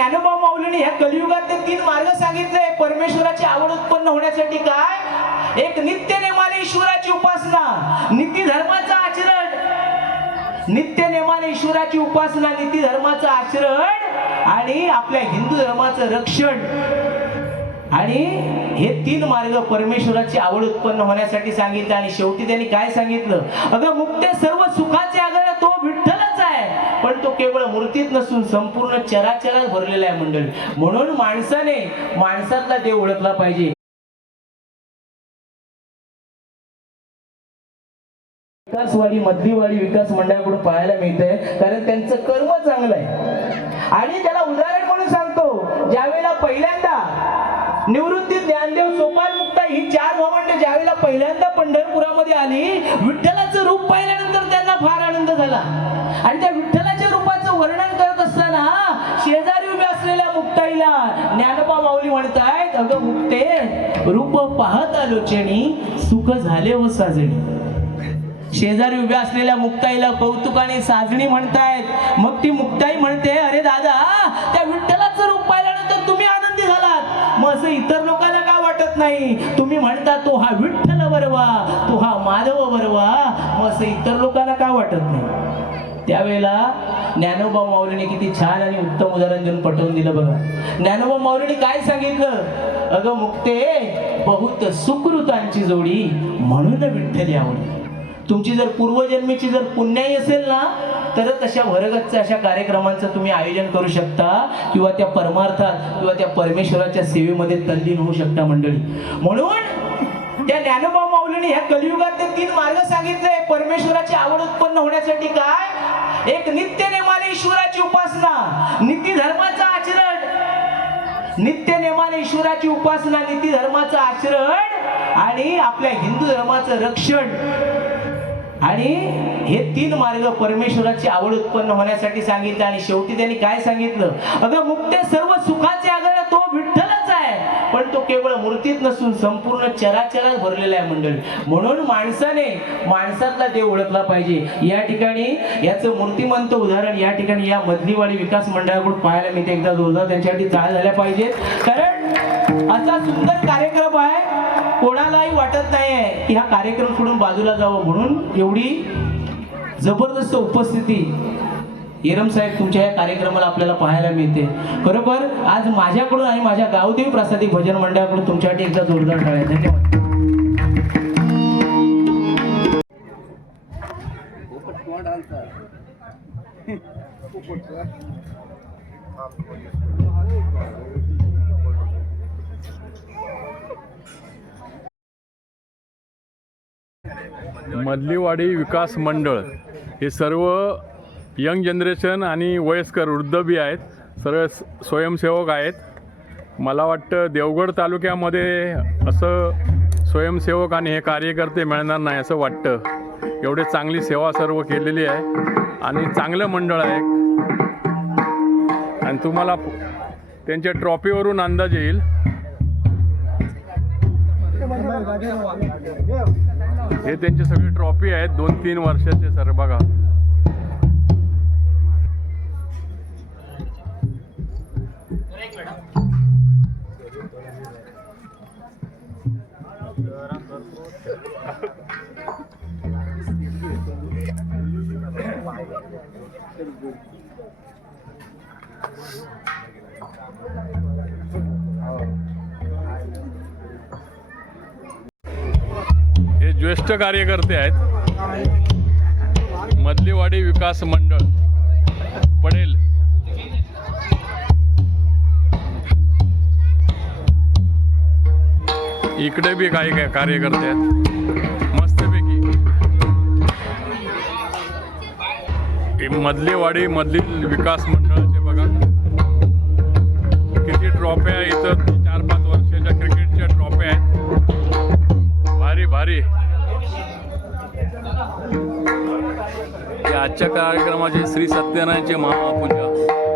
ज्ञानोबा माऊलीने ह्या कलियुगात तीन मार्ग सांगितले. परमेश्वराची आवड उत्पन्न होण्यासाठी काय? एक नित्य नेमाने ईश्वराची उपासना नित्य धर्माचं आचरण. नित्य नेमाने ईश्वराची उपासना नित्य धर्माचं आचरण आणि आपल्या हिंदू धर्माचं रक्षण. आणि हे तीन मार्ग परमेश्वराची आवड उत्पन्न होण्यासाठी सांगितलं आणि शेवटी त्यांनी काय सांगितलं? अगं मुक्त सर्व सुखाचे अगं तो विठ्ठल पण तो केवळ मूर्तीत नसून संपूर्ण चराचरात भरलेला आहे मंडळी. म्हणून माणसाने माणसातला देव ओळखला पाहिजे. विकासवाडी मधलीवाडी विकास मंडळाकडून पाहायला मिळत आहे कारण त्यांचं कर्म चांगलं आहे. आणि त्याला उदाहरण म्हणून सांगतो. ज्यावेळेला पहिल्यांदा निवृत्ती ज्ञानदेव सोपान मुक्ता ही चार भावंड ज्यावेळेला पहिल्यांदा पंढरपुरामध्ये आली विठ्ठलाचं रूप पाहिल्यानंतर त्यांना फार आनंद झाला. आणि त्या विठ्ठला असलेल्या ज्ञानोबा माऊली म्हणतायत अगं मुक्ते रूप पाहत आलोचनी सुख झाले व साजणी. शेजारी उभ्या असलेल्या मुक्ताईला कौतुक आणि साजणी म्हणतायत. मग ती मुक्ताई म्हणते अरे दादा त्या विठ्ठलाचं रूप पाहिल्यानंतर तुम्ही आनंदी झालात. मग असं इतर लोकांना का वाटत नाही? तुम्ही म्हणता तो हा विठ्ठल बरवा तो हा माधव बरवा. मग असं इतर लोकांना का वाटत नाही? त्यावेळेला ज्ञानोबा माऊलीने किती छान आणि उत्तम उदाहरण देऊन पटवून दिलं बघा. ज्ञानोबा माऊलीने काय सांगितलं? अगं मुक्ते बहुत सुकृतांची जोडी म्हणून विठ्ठली आवडली. तुमची जर पूर्वजन्मीची जर पुण्याई असेल ना तरच अशा भरगतच्या अशा कार्यक्रमांचं तुम्ही आयोजन करू शकता किंवा त्या परमार्थात किंवा त्या परमेश्वराच्या सेवेमध्ये तल्लीन होऊ शकता मंडळी. म्हणून त्या ज्ञानोबा माऊलीने ह्या कलियुगात ते तीन मार्ग सांगितले. परमेश्वराची आवड उत्पन्न होण्यासाठी काय? एक नित्य नेमाने ईश्वराची उपासना नित्य धर्माचं आचरण. नित्य नेमाने ईश्वराची उपासना नित्य धर्माचं आचरण आणि आपल्या हिंदू धर्माचं रक्षण. आणि हे तीन मार्ग परमेश्वराची आवड उत्पन्न होण्यासाठी सांगितलं आणि शेवटी त्यांनी काय सांगितलं? अगं मुक्त सर्व सुखाचे अगं तो भेट केवळ मूर्तीत नसून संपूर्ण चराचरात भरलेला आहे मंडळी. म्हणून माणसाने माणसातला देव ओळखला पाहिजे. या ठिकाणी याचं मूर्तिमंत उदाहरण या ठिकाणी या मधलीवाडी विकास मंडळाकडून पाहायला मिळते. एकदा जोरदार त्यांच्यासाठी चाळ झाल्या पाहिजेत कारण असा सुंदर कार्यक्रम आहे. कोणालाही वाटत नाही की हा कार्यक्रम सोडून बाजूला जावं. म्हणून एवढी जबरदस्त उपस्थिती येरम साहेब तुमच्या या कार्यक्रमाला आपल्याला पाहायला मिळते. बरोबर? आज माझ्याकडून आणि माझ्या गावदेव प्रसादी भजन मंडळाकडून तुमच्यासाठी एकदा जोरदार टाळ्या. धन्यवाद. मधलीवाडी विकास मंडळ हे सर्व यंग जनरेशन आणि वयस्कर वृद्ध बी आहेत. सर्व स्वयंसेवक आहेत. मला वाटतं देवगड तालुक्यामध्ये असं स्वयंसेवक आणि हे कार्यकर्ते मिळणार नाही असं वाटतं. एवढे चांगली सेवा सर्व केलेली आहे आणि चांगलं मंडळ आहे. आणि तुम्हाला त्यांच्या ट्रॉफीवरून अंदाज येईल. हे त्यांचे सगळे ट्रॉफी आहेत. दोन तीन वर्षाचे सर बघा. हे ज्येष्ठ कार्यकर्ते आहेत. मधलीवाडी विकास मंडळ पडेल. इकडे बी काही काय कार्यकर्ते आहेत. मधलेवाडी मधील विकास मंडळाचे बघा. किती ट्रॉफ्या आहे इथं. चार पाच वर्षाच्या क्रिकेटच्या ट्रॉफ्या आहेत. भारी भारी. आजच्या कार्यक्रमाचे श्री सत्यनारायणचे महापूजा.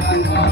विठ्ठला